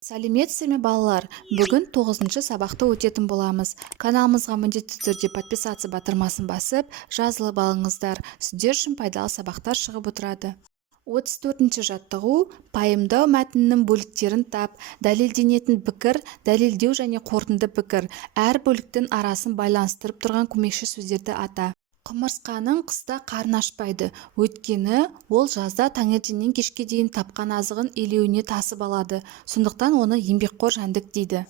Сәлеметсіздер ме балалар? Бүгін 9-шы сабақты өтетін боламыз. Каналымызға міндетті түрде подписаться батырмасын басып, жазылып алыңыздар. Сіздер үшін пайдалы сабақтар шығып отырады. 34-ші жаттығу пайымдау мәтіннің бөліктерін тап, дәлелденетін пікір, дәлелдеу және қорытынды пікір. Әр бөліктің арасын байланыстырып тұрған көмекші сөздерді ата. Құмырсқаның қыста қарны ашпайды, өйткені ол жазда таңертеңнен кешке дейін тапқан азығын илеуіне тасып алады, сондықтан оны еңбекқор жәндік дейді.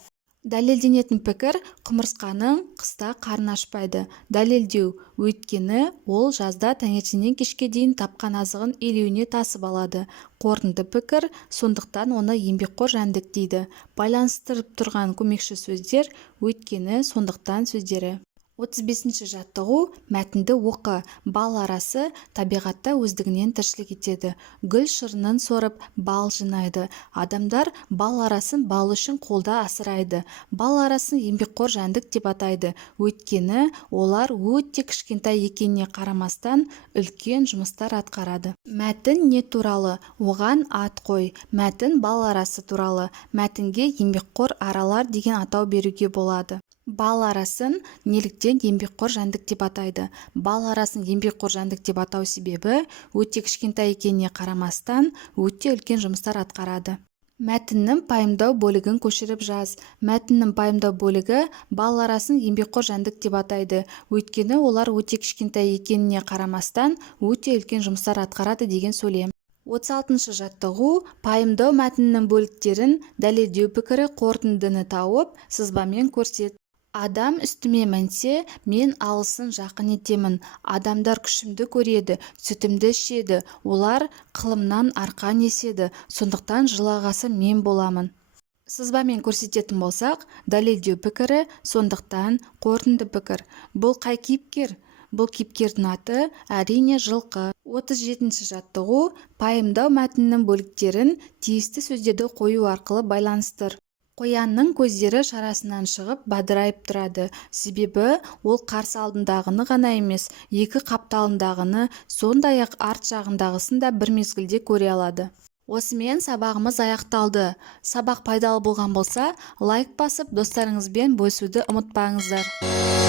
Дәлелденетін пікір: құмырсқаның қыста қарны ашпайды. Дәлелдеу: өйткені ол жазда таңертеңнен кешке дейін тапқан азығын илеуіне тасып алады. Қорытынды пікір: сондықтан оны еңбекқор жәндік дейді. Байланыстырып тұрған көмекші сөздер: өйткені, сондықтан сөздері. 35-ші жаттығу мәтінді оқы. Бал арасы табиғатта өздігінен тіршілік етеді. Гүл шырынын сорып, бал жинайды. Адамдар бал арасын бал үшін қолда асырайды. Бал арасын еңбекқор жәндік деп атайды, өйткені олар өте кішкентай екеніне қарамастан үлкен жұмыстар атқарады. Мәтін не туралы? Оған ат қой. Мәтін бал арасы туралы. Мәтінге еңбекқор аралар деген атау беруге болады. Бал арасын неліктен еңбекқор жәндік деп атайды? Бал арасын еңбекқор жәндік деп атау себебі өте кішкентай екеніне қарамастан өте үлкен жұмыстар атқарады. Мәтіннің пайымдау бөлігін көшіріп жаз. Мәтіннің пайымдау бөлігі бал арасын еңбекқор жәндік деп атайды, өйткені олар өте кішкентай екеніне қарамастан өте үлкен жұмыстар атқарады деген сөйлем. 36-шы жаттығу пайымдау мәтіннің бөліктерін, дәлелдеу пікірі, қорытындыны тауып, сызбамен көрсет. Адам үстіме мінсе, мен алысын жақын етемін. Адамдар күшімді көреді, сүтімді ішеді. Олар қылымнан арқан еседі, сондықтан жылағасы мен боламын. Сызбамен көрсететін болсақ, дәлелдеу пікірі, сондықтан, қорытынды пікір. Бұл қай кейіпкер? Бұл кейіпкердің аты әрине жылқы. 37-ші жаттығу пайымдау мәтіннің бөліктерін тиісті сөздерді қою арқылы байланыстыр. Қоянның көздері шарасынан шығып бадырайып тұрады, себебі ол қарсы алдындағыны ғана емес, екі қапталындағыны, сондай-ақ арт жағындағысын да бір мезгілде көре алады. Осымен сабағымыз аяқталды. Сабақ пайдалы болған болса, лайк басып, достарыңызбен бөлісуді ұмытпаңыздар.